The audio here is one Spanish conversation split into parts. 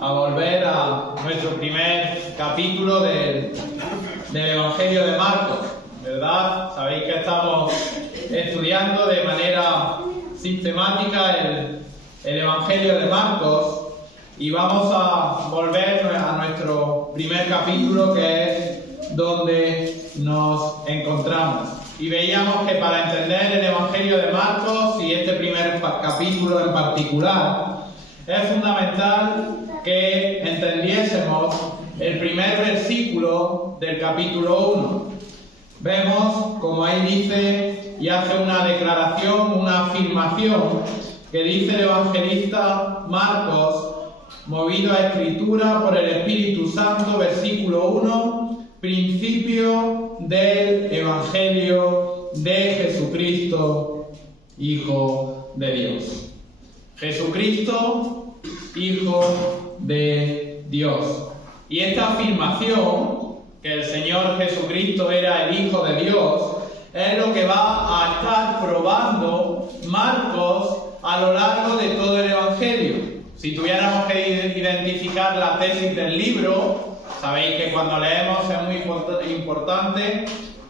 a volver a nuestro primer capítulo del Evangelio de Marcos, ¿verdad? Sabéis que estamos estudiando de manera sistemática el Evangelio de Marcos y vamos a volver a nuestro primer capítulo, que es donde nos encontramos. Y veíamos que para entender el Evangelio de Marcos y este primer capítulo en particular, es fundamental que entendiésemos el primer versículo del capítulo 1. Vemos como ahí dice y hace una declaración, una afirmación que dice el evangelista Marcos, movido a escritura por el Espíritu Santo, versículo 1, principio del Evangelio de Jesucristo, Hijo de Dios. Jesucristo, Hijo de Dios. Y esta afirmación, que el Señor Jesucristo era el Hijo de Dios, es lo que va a estar probando Marcos a lo largo de todo el Evangelio. Si tuviéramos que identificar la tesis del libro, sabéis que cuando leemos es muy importante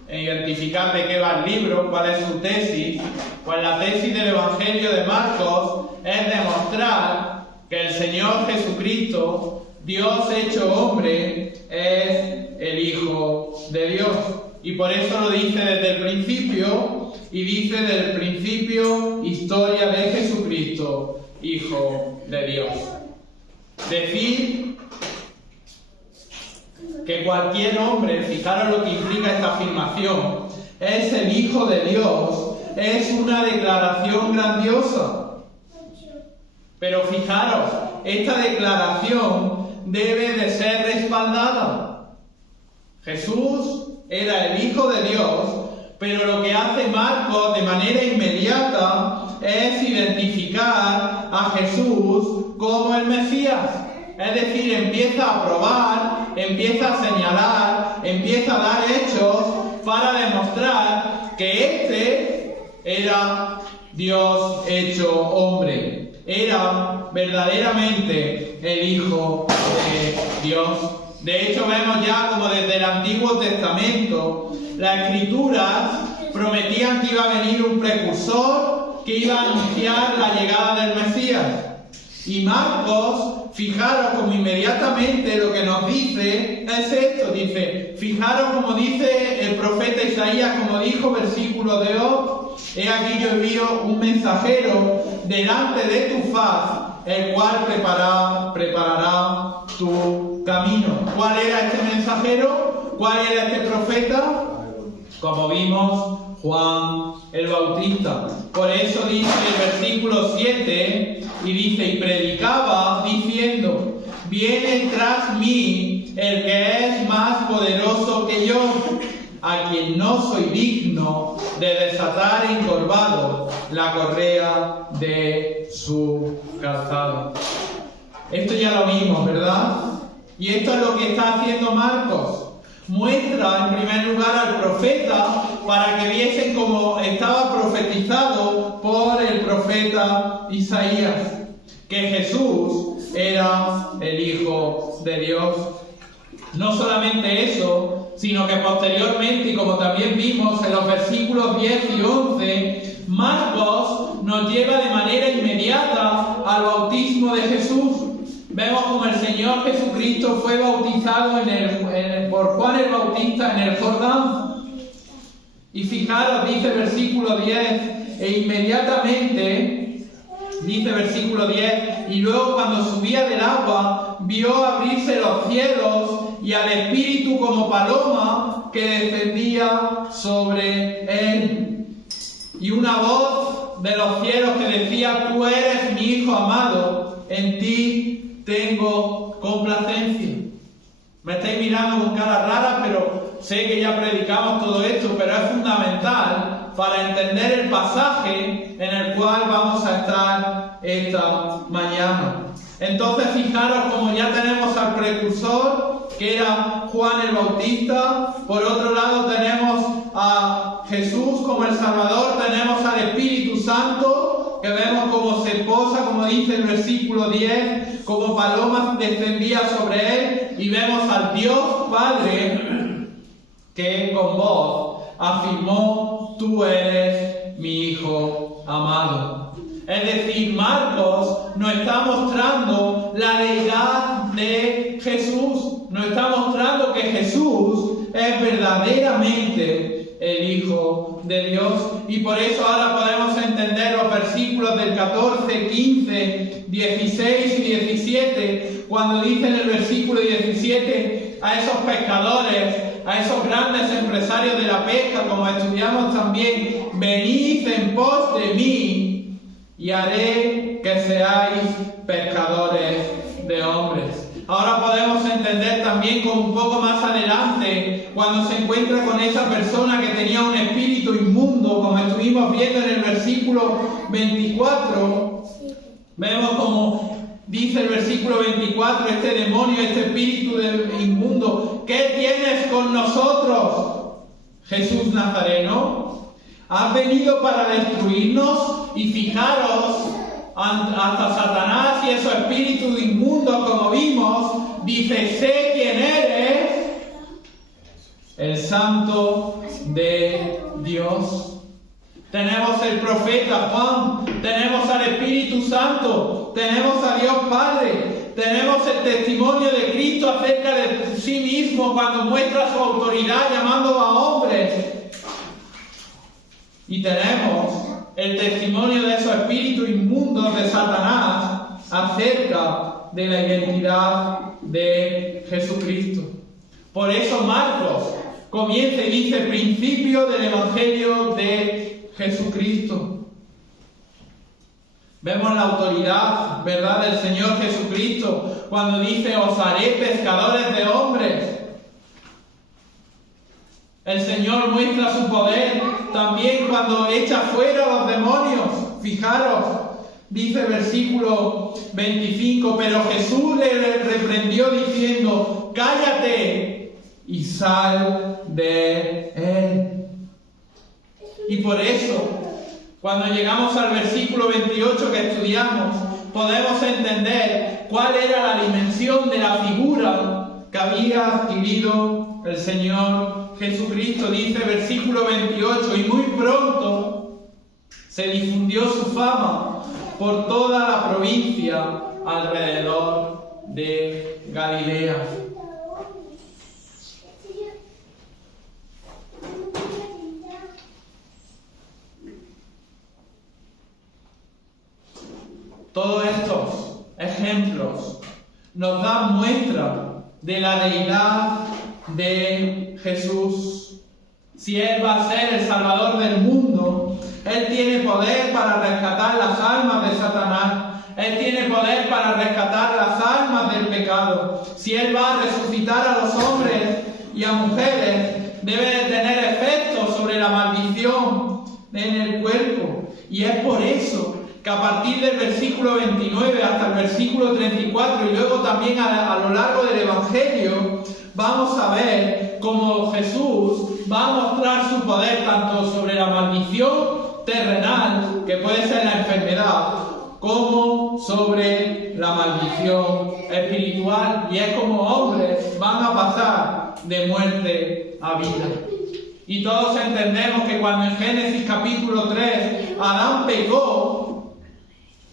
identificar de qué va el libro, cuál es su tesis. Pues la tesis del Evangelio de Marcos es demostrar que el Señor Jesucristo, Dios hecho hombre, es el Hijo de Dios. Y por eso lo dice desde el principio, y dice desde el principio historia de Jesucristo, Hijo de Dios. Decir que cualquier hombre, fijaros lo que implica esta afirmación, es el Hijo de Dios, es una declaración grandiosa. Pero fijaros, esta declaración debe de ser respaldada. Jesús era el Hijo de Dios, pero lo que hace Marcos de manera inmediata es identificar a Jesús como el Mesías. Es decir, empieza a probar, empieza a señalar, empieza a dar hechos para demostrar que este era Dios hecho hombre. Era verdaderamente el Hijo de Dios. De hecho, vemos ya como desde el Antiguo Testamento, las Escrituras prometían que iba a venir un precursor que iba a anunciar la llegada del Mesías. Y Marcos, fijaros como inmediatamente lo que nos dice es esto, dice, fijaros como dice el profeta Isaías, como dijo versículo de hoy, he aquí yo envío un mensajero delante de tu faz, el cual preparará tu camino. ¿Cuál era este mensajero? ¿Cuál era este profeta? Como vimos, Juan el Bautista. Por eso dice el versículo 7, y dice, y predicaba diciendo, viene tras mí el que es más poderoso que yo, a quien no soy digno de desatar encorvado la correa de su calzado. Esto ya lo vimos, ¿verdad? Y esto es lo que está haciendo Marcos. Muestra en primer lugar al profeta para que viesen cómo estaba profetizado por el profeta Isaías, que Jesús era el Hijo de Dios. No solamente eso, sino que posteriormente, y como también vimos en los versículos 10 y 11, Marcos nos lleva de manera inmediata al bautismo de Jesús. Vemos como el Señor Jesucristo fue bautizado por Juan el Bautista en el Jordán. Y fijaros, dice el versículo 10, e inmediatamente, dice versículo 10, y luego cuando subía del agua, vio abrirse los cielos y al Espíritu como paloma que descendía sobre él. Y una voz de los cielos que decía, tú eres mi Hijo amado, en ti tengo complacencia. Me estáis mirando con cara rara, pero sé que ya predicamos todo esto, pero es fundamental para entender el pasaje en el cual vamos a estar esta mañana. Entonces, fijaros como ya tenemos al precursor, que era Juan el Bautista. Por otro lado tenemos a Jesús como el Salvador, tenemos al Espíritu Santo, que vemos cómo se posa, como dice el versículo 10, como paloma descendía sobre él, y vemos al Dios Padre que con voz afirmó: tú eres mi Hijo amado. Es decir, Marcos nos está mostrando la deidad de Jesús, nos está mostrando que Jesús es verdaderamente el Hijo de Dios. Y por eso ahora podemos entender los versículos del 14, 15, 16 y 17, cuando dice en el versículo 17 a esos pescadores, a esos grandes empresarios de la pesca, como estudiamos también: venid en pos de mí y haré que seáis pescadores de hombres. Ahora podemos entender también como un poco más adelante, cuando se encuentra con esa persona que tenía un espíritu inmundo, como estuvimos viendo en el versículo 24, vemos como dice el versículo 24, este demonio, este espíritu inmundo: ¿qué tienes con nosotros, Jesús Nazareno? ¿Has venido para destruirnos? Y fijaros, hasta Satanás y esos espíritus inmundos, como vimos, dice: sé quién eres, el Santo de Dios. Tenemos el profeta Juan, tenemos al Espíritu Santo, tenemos a Dios Padre, tenemos el testimonio de Cristo acerca de sí mismo cuando muestra su autoridad llamando a hombres. Y tenemos el testimonio de esos espíritus inmundos de Satanás acerca de la identidad de Jesucristo. Por eso Marcos comienza y dice: principio del Evangelio de Jesucristo. Vemos la autoridad, ¿verdad?, del Señor Jesucristo cuando dice: os haré pescadores de hombres. El Señor muestra su poder también cuando echa fuera a los demonios. Fijaros, dice el versículo 25: pero Jesús le reprendió diciendo: cállate y sal de él. Y por eso, cuando llegamos al versículo 28 que estudiamos, podemos entender cuál era la dimensión de la figura que había adquirido el Señor Jesucristo. Dice versículo 28: y muy pronto se difundió su fama por toda la provincia alrededor de Galilea. Todos estos ejemplos nos dan muestra de la deidad de Jesús. Si Él va a ser el Salvador del mundo, Él tiene poder para rescatar las almas de Satanás. Él tiene poder para rescatar las almas del pecado. Si Él va a resucitar a los hombres y a mujeres, debe de tener efectos sobre la maldición en el cuerpo. Y es por eso que a partir del versículo 29 hasta el versículo 34 y luego también a lo largo del Evangelio, vamos a ver cómo Jesús va a mostrar su poder tanto sobre la maldición terrenal, que puede ser la enfermedad, como sobre la maldición espiritual. Y es como hombres van a pasar de muerte a vida. Y todos entendemos que cuando en Génesis capítulo 3 Adán pecó,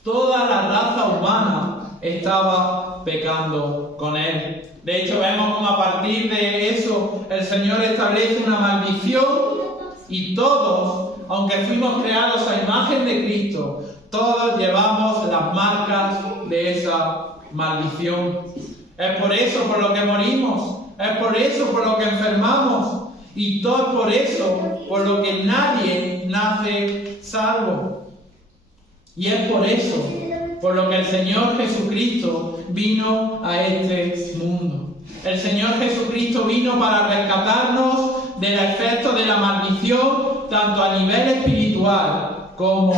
toda la raza humana estaba pecando con él. De hecho, vemos como a partir de eso el Señor establece una maldición y todos, aunque fuimos creados a imagen de Cristo, todos llevamos las marcas de esa maldición. Es por eso por lo que morimos, es por eso por lo que enfermamos y todo por eso por lo que nadie nace salvo. Y es por eso por lo que el Señor Jesucristo vino a este mundo. El Señor Jesucristo vino para rescatarnos del efecto de la maldición, tanto a nivel espiritual como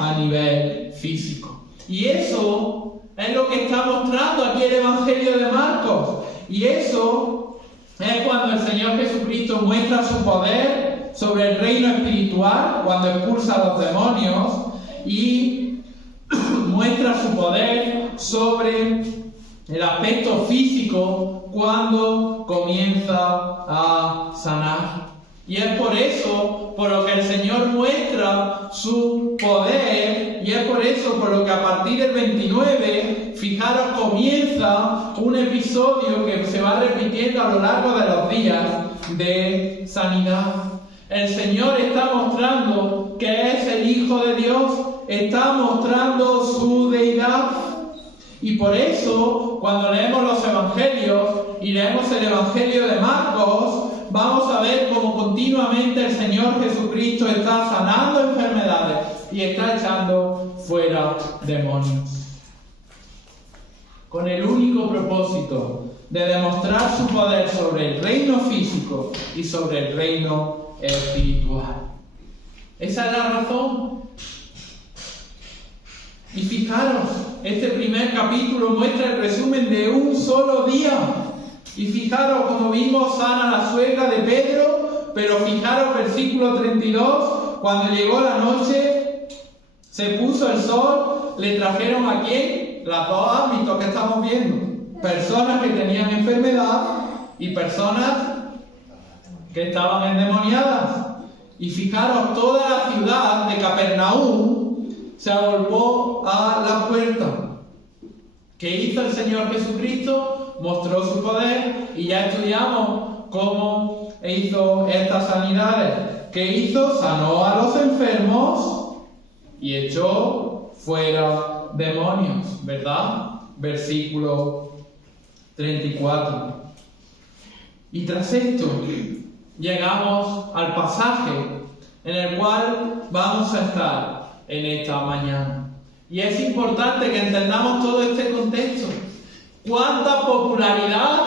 a nivel físico. Y eso es lo que está mostrando aquí el Evangelio de Marcos. Y eso es cuando el Señor Jesucristo muestra su poder sobre el reino espiritual, cuando expulsa a los demonios, y muestra su poder sobre el aspecto físico cuando comienza a sanar. Y es por eso por lo que el Señor muestra su poder, y es por eso por lo que a partir del 29, fijaros, comienza un episodio que se va repitiendo a lo largo de los días de sanidad. El Señor está mostrando que es el Hijo de Dios, está mostrando su deidad. Y por eso, cuando leemos los Evangelios y leemos el Evangelio de Marcos, vamos a ver cómo continuamente el Señor Jesucristo está sanando enfermedades y está echando fuera demonios. Con el único propósito de demostrar su poder sobre el reino físico y sobre el reino espiritual. Esa es la razón. Y fijaros, este primer capítulo muestra el resumen de un solo día. Y fijaros, como vimos, sana la suegra de Pedro, pero fijaros, versículo 32, cuando llegó la noche, se puso el sol, le trajeron ¿a quién? Los dos ámbitos que estamos viendo. Personas que tenían enfermedad y personas que estaban endemoniadas. Y fijaros, toda la ciudad de Capernaum se agolpó a la puerta. ¿Qué hizo el Señor Jesucristo? Mostró su poder y ya estudiamos cómo hizo estas sanidades. ¿Qué hizo? Sanó a los enfermos y echó fuera demonios, ¿verdad? Versículo 34. Y tras esto llegamos al pasaje en el cual vamos a estar en esta mañana. Y es importante que entendamos todo este contexto. ¿Cuánta popularidad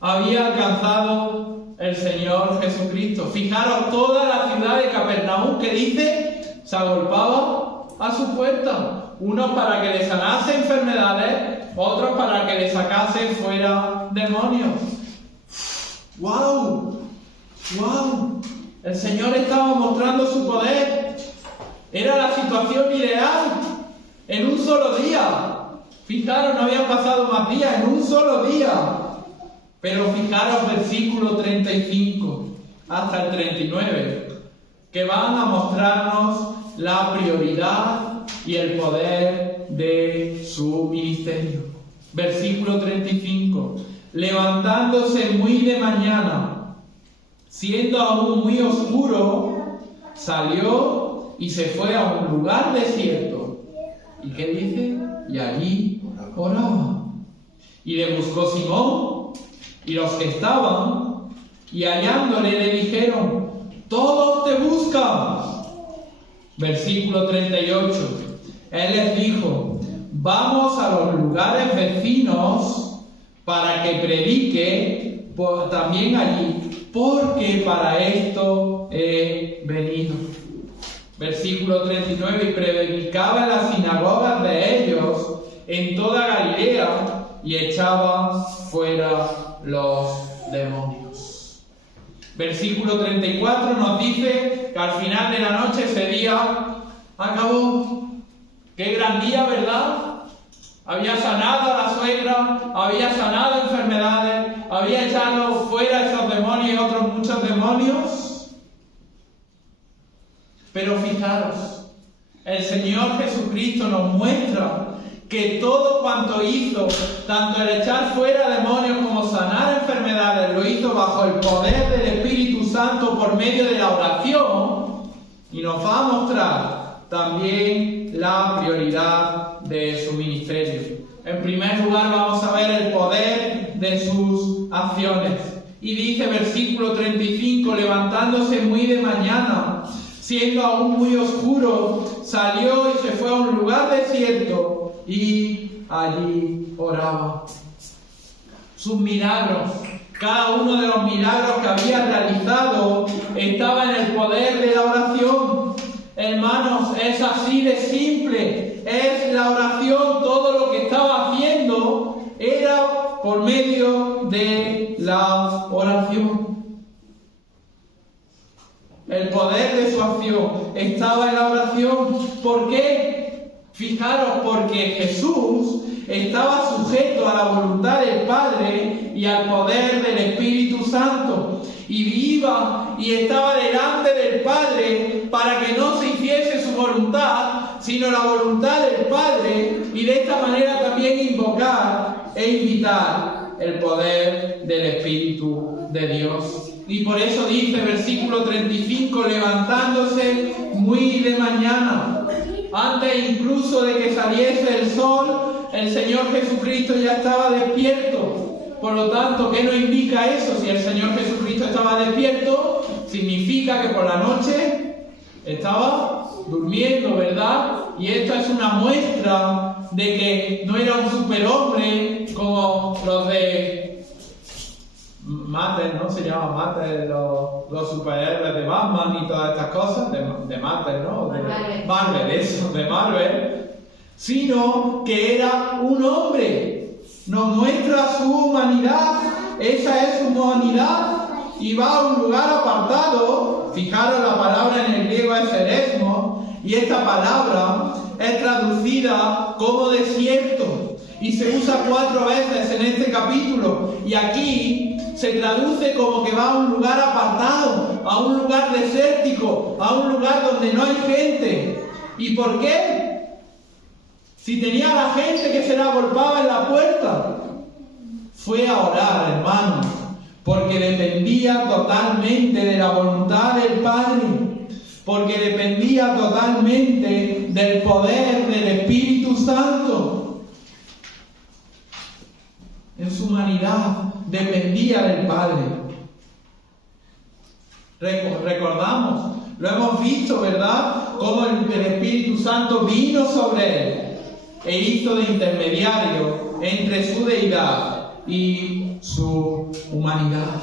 había alcanzado el Señor Jesucristo? Fijaros, toda la ciudad de Capernaum, que dice, se agolpaba a su puerta. Unos para que le sanase enfermedades, otros para que le sacase fuera demonios. ¡Wow! ¡Wow! El Señor estaba mostrando su poder. Era la situación ideal. En un solo día. Fijaros, no habían pasado más días, en un solo día. Pero fijaros, versículo 35 hasta el 39, que van a mostrarnos la prioridad y el poder de su ministerio. Versículo 35. Levantándose muy de mañana, siendo aún muy oscuro, salió y se fue a un lugar desierto. ¿Y qué dice? Y allí oraba. Y le buscó Simón y los que estaban, y hallándole le dijeron: todos te buscan. Versículo 38. Él les dijo: vamos a los lugares vecinos para que predique también allí, porque para esto he venido. Versículo 39. Y predicaba en las sinagogas de ellos en toda Galilea y echaba fuera los demonios. Versículo 34 nos dice que al final de la noche ese día acabó. Qué gran día, ¿verdad? Había sanado a la suegra, había sanado enfermedades, había echado fuera esos demonios y otros muchos demonios. Pero fijaros, el Señor Jesucristo nos muestra que todo cuanto hizo, tanto el echar fuera demonios como sanar enfermedades, lo hizo bajo el poder del Espíritu Santo por medio de la oración, y nos va a mostrar también la prioridad de su ministerio. En primer lugar vamos a ver el poder de sus acciones. Y dice versículo 35, levantándose muy de mañana, siendo aún muy oscuro, salió y se fue a un lugar desierto y allí oraba. Sus milagros, cada uno de los milagros que había realizado, estaba en el poder de la oración. Hermanos, es así de simple, es la oración. Todo lo que estaba haciendo era por medio de la oración. El poder de su acción estaba en la oración. ¿Por qué? Fijaros, porque Jesús estaba sujeto a la voluntad del Padre y al poder del Espíritu Santo. Y iba y estaba delante del Padre para que no se hiciese su voluntad, sino la voluntad del Padre, y de esta manera también invocar e invitar el poder del Espíritu de Dios. Y por eso dice, versículo 35, levantándose muy de mañana, antes incluso de que saliese el sol, el Señor Jesucristo ya estaba despierto. Por lo tanto, ¿qué nos indica eso? Si el Señor Jesucristo estaba despierto, significa que por la noche estaba durmiendo, ¿verdad? Y esta es una muestra de que no era un superhombre como los de Marvel, ¿no? Se llama Marvel, los superhéroes de Batman y todas estas cosas, de Marvel, ¿no? De Marvel, sino que era un hombre. Nos muestra su humanidad, esa es su humanidad, y va a un lugar apartado. Fijaros, la palabra en el griego es eresmo, y esta palabra es traducida como desierto, y se usa 4 veces en este capítulo, y aquí se traduce como que va a un lugar apartado, a un lugar desértico, a un lugar donde no hay gente. ¿Y por qué? Si tenía a la gente que se le agolpaba en la puerta. Fue a orar, hermanos, porque dependía totalmente de la voluntad del Padre, porque dependía totalmente del poder del Espíritu Santo. En su humanidad dependía del Padre. Recordamos, lo hemos visto, ¿verdad? Cómo el Espíritu Santo vino sobre él e hizo de intermediario entre su deidad y su humanidad.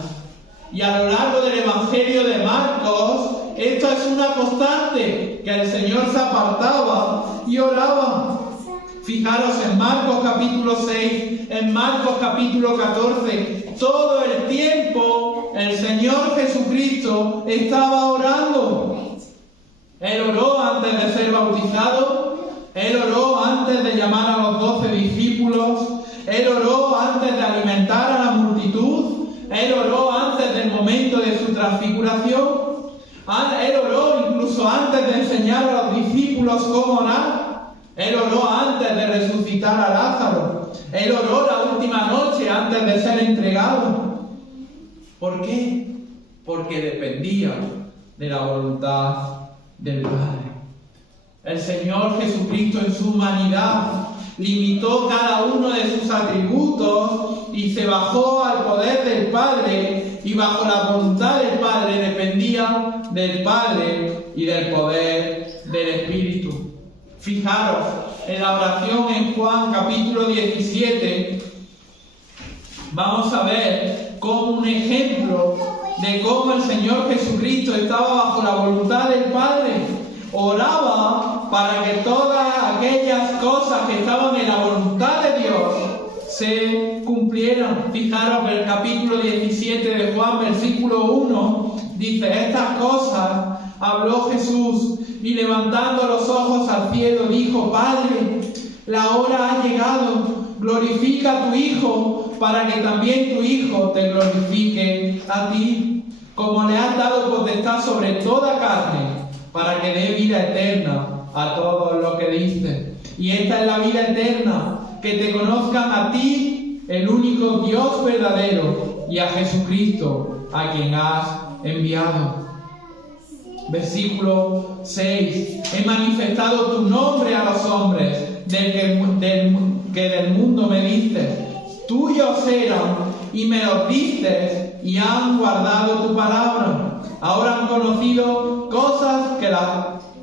Y a lo largo del Evangelio de Marcos, esto es una constante, que el Señor se apartaba y oraba. Fijaros en Marcos capítulo 6, en Marcos capítulo 14, todo el tiempo el Señor Jesucristo estaba orando. Él oró antes de ser bautizado, Él oró antes de llamar a los 12 discípulos, Él oró antes de alimentar a la multitud, Él oró antes del momento de su transfiguración, Él oró incluso antes de enseñar a los discípulos cómo orar, Él oró antes de resucitar a Lázaro, Él oró la última noche antes de ser entregado. ¿Por qué? Porque dependía de la voluntad del Padre. El Señor Jesucristo en su humanidad limitó cada uno de sus atributos y se bajó al poder del Padre, y bajo la voluntad del Padre dependía del Padre y del poder del Espíritu. Fijaros, en la oración en Juan capítulo 17 vamos a ver como un ejemplo de cómo el Señor Jesucristo estaba bajo la voluntad del Padre. Oraba para que todas aquellas cosas que estaban en la voluntad de Dios se cumplieran. Fijaros, el capítulo 17 de Juan, versículo 1, dice: estas cosas habló Jesús, y levantando los ojos al cielo dijo: Padre, la hora ha llegado, glorifica a tu Hijo, para que también tu Hijo te glorifique a ti, como le has dado potestad sobre toda carne, para que dé vida eterna a todos los que diste. Y esta es la vida eterna, que te conozcan a ti, el único Dios verdadero, y a Jesucristo, a quien has enviado. Versículo 6. He manifestado tu nombre a los hombres, que del mundo me diste. Tuyos eran, y me los diste, y han guardado tu palabra. Ahora han conocido cosas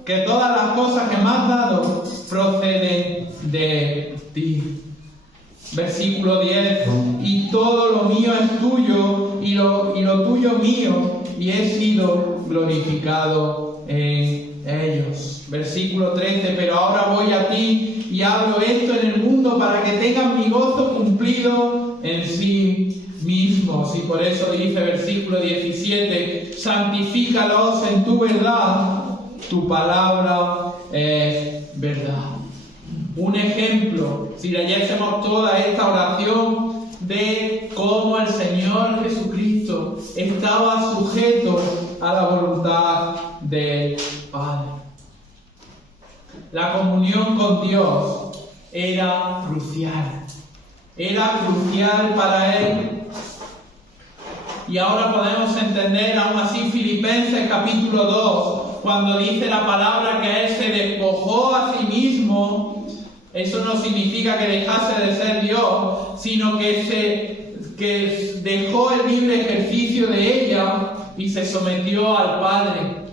que todas las cosas que me has dado proceden de ti. Versículo 10. Y todo lo mío es tuyo, y lo tuyo mío, y he sido glorificado en ellos. Versículo 13. Pero ahora voy a ti y hablo esto en el mundo para que tengan mi gozo cumplido en sí mismos. Y por eso dice versículo 17: santifícalos en tu verdad, tu palabra es verdad. un ejemplo, si leyésemos toda esta oración, de cómo el Señor Jesucristo estaba sujeto a la voluntad del Padre. La comunión con Dios era crucial para él. Y ahora podemos entender aún así Filipenses capítulo 2, cuando dice la palabra que él se despojó a sí mismo. Eso no significa que dejase de ser Dios, sino que dejó el libre ejercicio de ella y se sometió al Padre.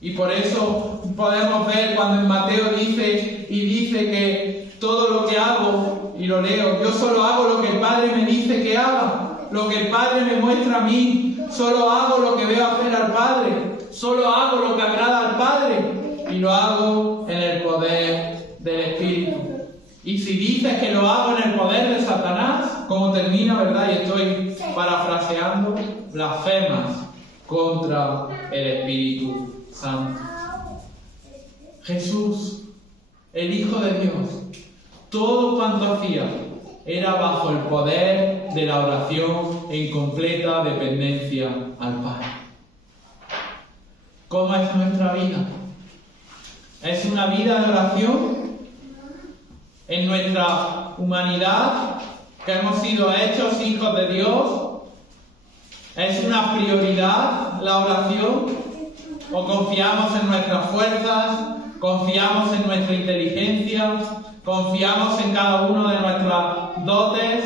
Y por eso podemos ver cuando en Mateo dice que todo lo que hago, y lo leo, yo solo hago lo que el Padre me dice que haga, lo que el Padre me muestra a mí, solo hago lo que veo hacer al Padre, solo hago lo que agrada al Padre, y lo hago en el poder del Espíritu. Y si dices que lo hago en el poder de Satanás, como termina, ¿verdad? Y estoy parafraseando, blasfemas contra el Espíritu Santo. Jesús, el Hijo de Dios, todo cuanto hacía era bajo el poder de la oración en completa dependencia al Padre. ¿Cómo es nuestra vida? ¿Es una vida de oración? En nuestra humanidad, que hemos sido hechos hijos de Dios, ¿es una prioridad la oración? ¿O confiamos en nuestras fuerzas? ¿Confiamos en nuestra inteligencia? ¿Confiamos en cada uno de nuestras dotes?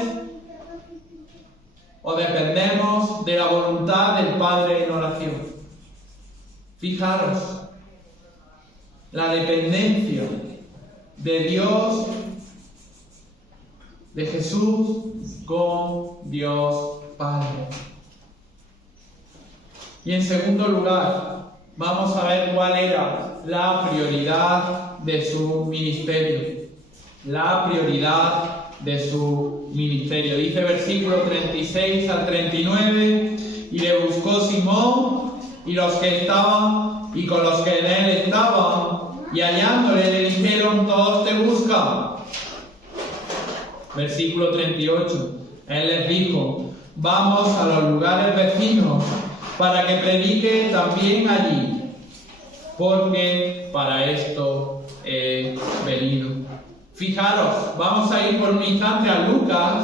¿O dependemos de la voluntad del Padre en oración? Fijaros, la dependencia de Dios, de Jesús con Dios Padre. Y en segundo lugar, vamos a ver cuál era la prioridad de su ministerio. La prioridad de su ministerio. Dice versículo 36 al 39, y le buscó Simón y los que estaban, y con los que en él estaban, y hallándole le dijeron, todos te buscan. Versículo 38, él les dijo, vamos a los lugares vecinos, para que predique también allí, porque para esto he venido. Fijaros, vamos a ir por un instante a Lucas,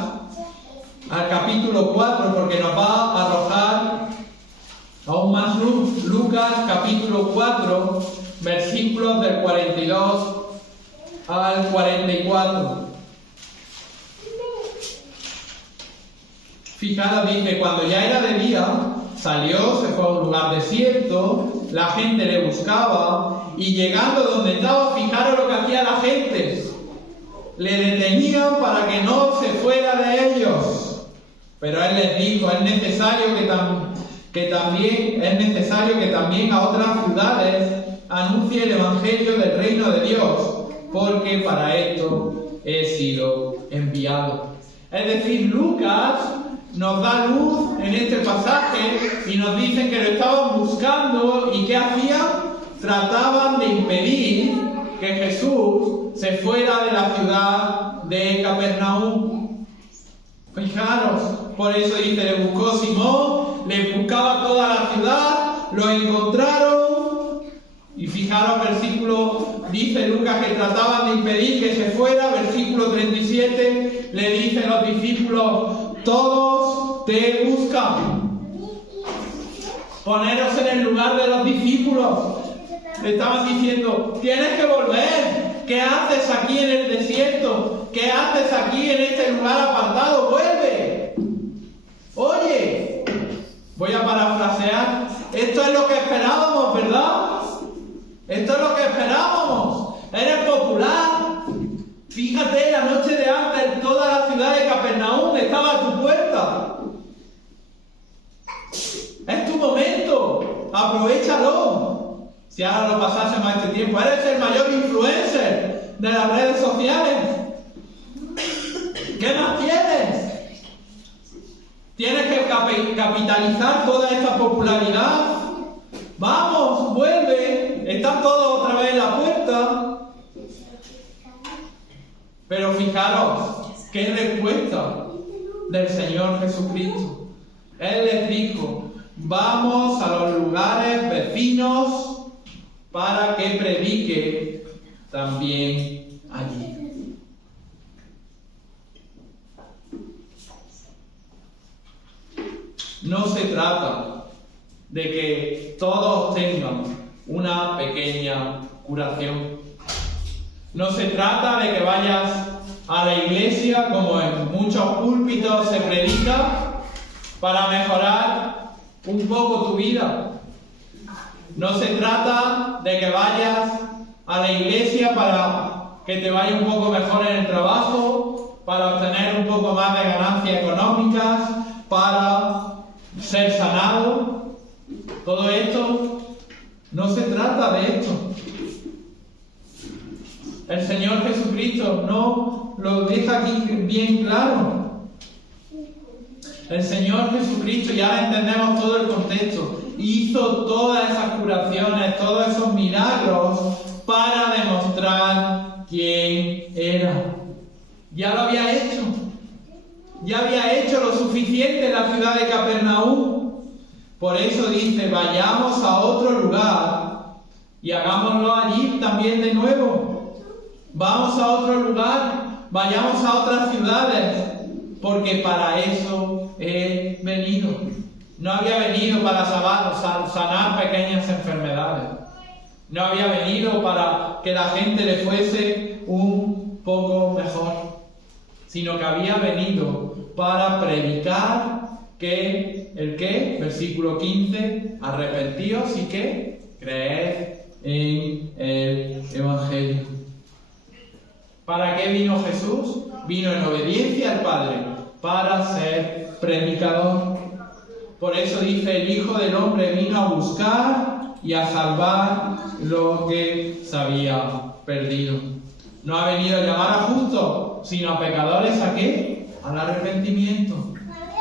al capítulo 4, porque nos va a arrojar aún más luz. Lucas, capítulo 4, versículos del 42 al 44. Fijaros, dice, cuando ya era de día, salió, se fue a un lugar desierto, la gente le buscaba, y llegando donde estaba, fijaros lo que hacía la gente. Le detenían para que no se fuera de ellos. Pero él les dijo, es necesario que también a otras ciudades anuncie el Evangelio del reino de Dios, porque para esto he sido enviado. Es decir, Lucas nos da luz en este pasaje y nos dice que lo estaban buscando, y ¿qué hacían? Trataban de impedir que Jesús se fuera de la ciudad de Capernaum. Fijaros, por eso dice, le buscó Simón, le buscaba toda la ciudad, lo encontraron, y fijaros, versículo, dice Lucas que trataban de impedir que se fuera. Versículo 37, le dicen los discípulos, todos te buscan. Poneros en el lugar de los discípulos. Le estaban diciendo, tienes que volver. ¿Qué haces aquí en el desierto? ¿Qué haces aquí en este lugar apartado? ¡Vuelve! Oye, voy a parafrasear. Esto es lo que esperábamos, ¿verdad? Esto es lo que esperábamos. Eres popular. Fíjate, la noche de antes toda la ciudad de Capernaum estaba a tu puerta. Es tu momento. Aprovechalo. Si ahora lo pasásemos a este tiempo, eres el mayor influencer de las redes sociales. ¿Qué más tienes? Tienes que capitalizar toda esta popularidad. Vamos, vuelve. Están todos otra vez en la puerta. Pero fijaros, qué respuesta del Señor Jesucristo. Él les dijo: vamos a los lugares vecinos para que predique también allí. No se trata de que todos tengan una pequeña curación. No se trata de que vayas a la iglesia, como en muchos púlpitos se predica, para mejorar un poco tu vida. No se trata de que vayas a la iglesia para que te vaya un poco mejor en el trabajo, para obtener un poco más de ganancias económicas, para ser sanado. Todo esto no se trata de esto. El Señor Jesucristo no lo deja aquí bien claro. El Señor Jesucristo, ya entendemos todo el contexto, hizo todas esas curaciones, todos esos milagros para demostrar quién era. Ya lo había hecho. Ya había hecho lo suficiente en la ciudad de Capernaum. Por eso dice: vayamos a otro lugar y hagámoslo allí también de nuevo. Vamos a otro lugar, vayamos a otras ciudades, porque para eso he venido. No había venido para sanar pequeñas enfermedades. No había venido para que la gente le fuese un poco mejor, sino que había venido para predicar que, ¿el qué? Versículo 15, arrepentíos y que creed en el Evangelio. ¿Para qué vino Jesús? Vino en obediencia al Padre, para ser predicador. Por eso dice: el Hijo del Hombre vino a buscar y a salvar lo que se había perdido. No ha venido a llamar a justos, sino a pecadores. ¿A qué? Al arrepentimiento.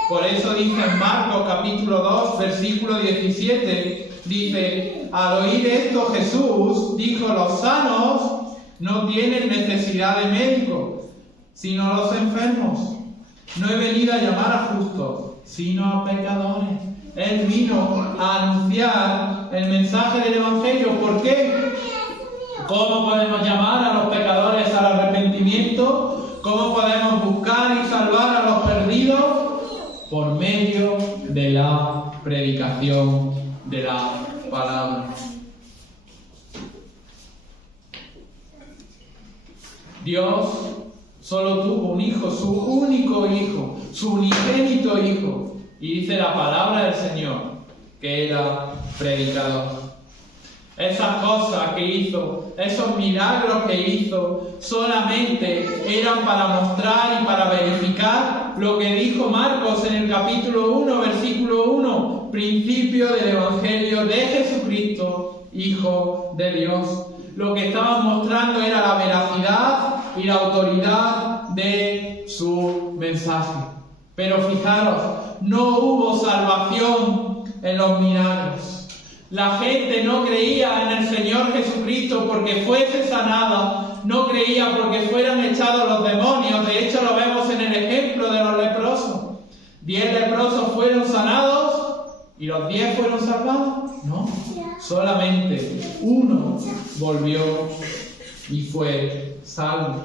Por eso dice en Marcos capítulo 2, versículo 17, dice: al oír esto Jesús dijo: los sanos no tienen necesidad de médico, sino los enfermos. No he venido a llamar a justos, sino a pecadores. Él vino a anunciar el mensaje del Evangelio. ¿Por qué? ¿Cómo podemos llamar a los pecadores al arrepentimiento? ¿Cómo podemos buscar y salvar a los perdidos? Por medio de la predicación de la palabra. Dios solo tuvo un hijo, su único hijo, su unigénito hijo. Y dice la palabra del Señor que era predicador. Esas cosas que hizo, esos milagros que hizo, solamente eran para mostrar y para verificar lo que dijo Marcos en el capítulo 1, versículo 1, principio del Evangelio de Jesucristo, Hijo de Dios. Lo que estaban mostrando era la veracidad y la autoridad de su mensaje. Pero fijaros, no hubo salvación en los milagros. La gente no creía en el Señor Jesucristo porque fuese sanada, no creía porque fueran echados los demonios. De hecho, lo vemos en el ejemplo de los leprosos. 10 leprosos fueron sanados y los 10 fueron salvados. No, solamente uno volvió y fue salvo.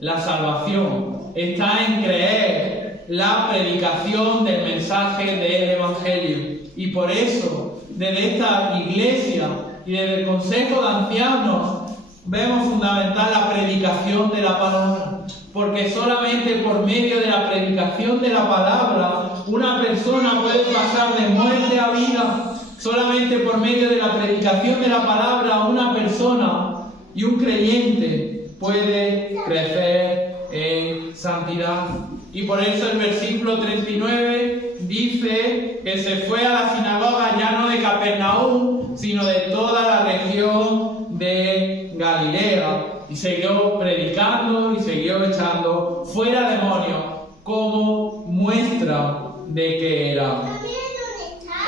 La salvación está en creer la predicación del mensaje del Evangelio. Y por eso, desde esta iglesia y desde el Consejo de Ancianos, vemos fundamental la predicación de la palabra. Porque solamente por medio de la predicación de la palabra, una persona puede pasar de muerte a vida. Solamente por medio de la predicación de la palabra, una persona y un creyente puede crecer en santidad. Y por eso el versículo 39 dice que se fue a la sinagoga ya no de Capernaum, sino de toda la región de Galilea. Y siguió predicando y siguió echando fuera demonios como muestra de que era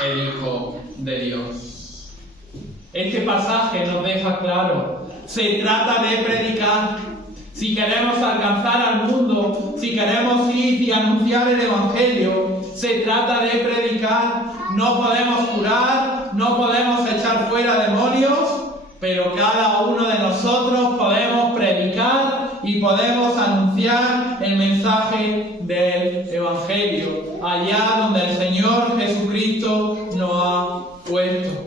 el Hijo de Dios. Este pasaje nos deja claro se trata de predicar. Si queremos alcanzar al mundo, si queremos ir y anunciar el Evangelio, se trata de predicar. No podemos curar, no podemos echar fuera demonios, pero cada uno de nosotros podemos predicar y podemos anunciar el mensaje del Evangelio, allá donde el Señor Jesucristo nos ha puesto.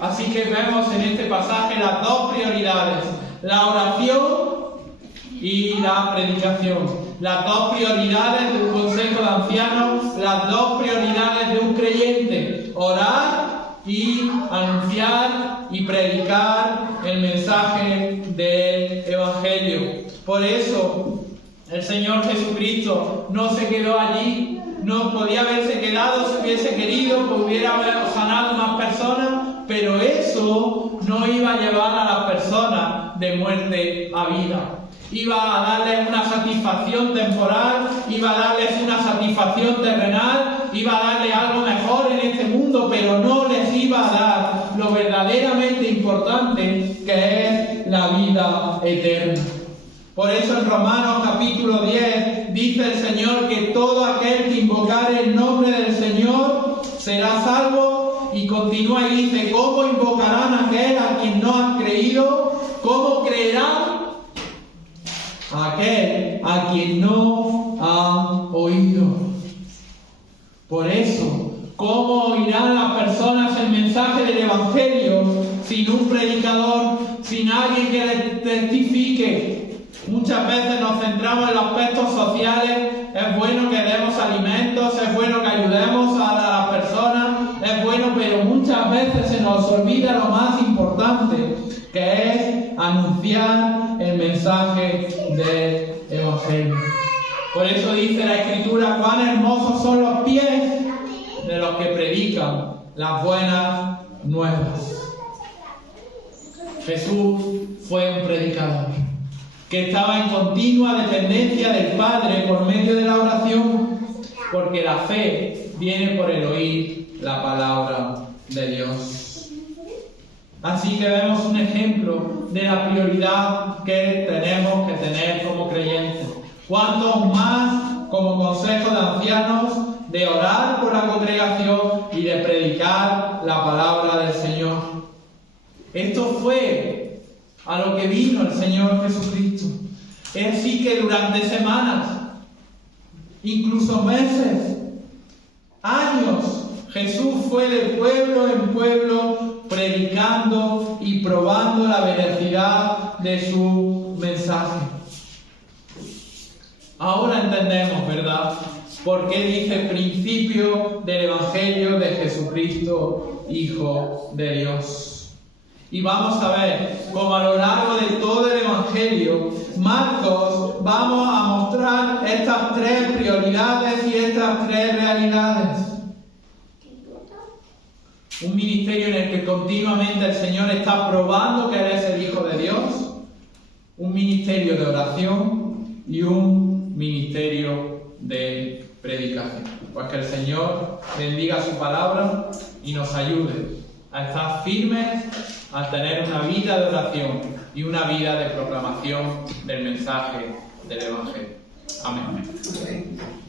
Así que vemos en este pasaje las dos prioridades, la oración y la predicación. Las dos prioridades de un consejo de ancianos, las dos prioridades de un creyente: orar y anunciar y predicar el mensaje del Evangelio. Por eso el Señor Jesucristo no se quedó allí, no podía haberse quedado si hubiese querido, pues hubiera sanado más personas, pero eso no iba a llevar a las personas de muerte a vida. Iba a darles una satisfacción temporal, iba a darles una satisfacción terrenal, iba a darles algo mejor en este mundo, pero no les iba a dar lo verdaderamente importante, que es la vida eterna. Por eso en Romanos capítulo 10 dice el Señor que todo aquel que invocare el nombre del Señor será salvo, y continúa y dice: ¿cómo invocarán a aquel a quien no han creído? ¿Cómo creerán a aquel a quien no han oído? Por eso, ¿cómo oirán las personas el mensaje del Evangelio sin un predicador, sin alguien que les testifique? Muchas veces nos centramos en los aspectos sociales. Es bueno que demos alimentos, es bueno que ayudemos a las personas, es bueno, pero muchas veces se nos olvida lo más importante, que es anunciar el mensaje del Evangelio. Por eso dice la Escritura: cuán hermosos son los pies de los que predican las buenas nuevas. Jesús fue un predicador que estaba en continua dependencia del Padre por medio de la oración, porque la fe viene por el oír la palabra de Dios. Así que vemos un ejemplo de la prioridad que tenemos que tener como creyentes. Cuanto más como consejo de ancianos, de orar por la congregación y de predicar la palabra del Señor. Esto fue a lo que vino el Señor Jesucristo. Es así que durante semanas, incluso meses, años, Jesús fue de pueblo en pueblo predicando y probando la veracidad de su mensaje. Ahora entendemos, ¿verdad?, por qué dice principio del Evangelio de Jesucristo, Hijo de Dios. Y vamos a ver cómo a lo largo de todo el Evangelio, Marcos vamos a mostrar estas tres prioridades y estas tres realidades. Un ministerio en el que continuamente el Señor está probando que eres el Hijo de Dios. Un ministerio de oración y un ministerio de predicación. Pues que el Señor bendiga su palabra y nos ayude a estar firmes, a tener una vida de oración y una vida de proclamación del mensaje del Evangelio. Amén.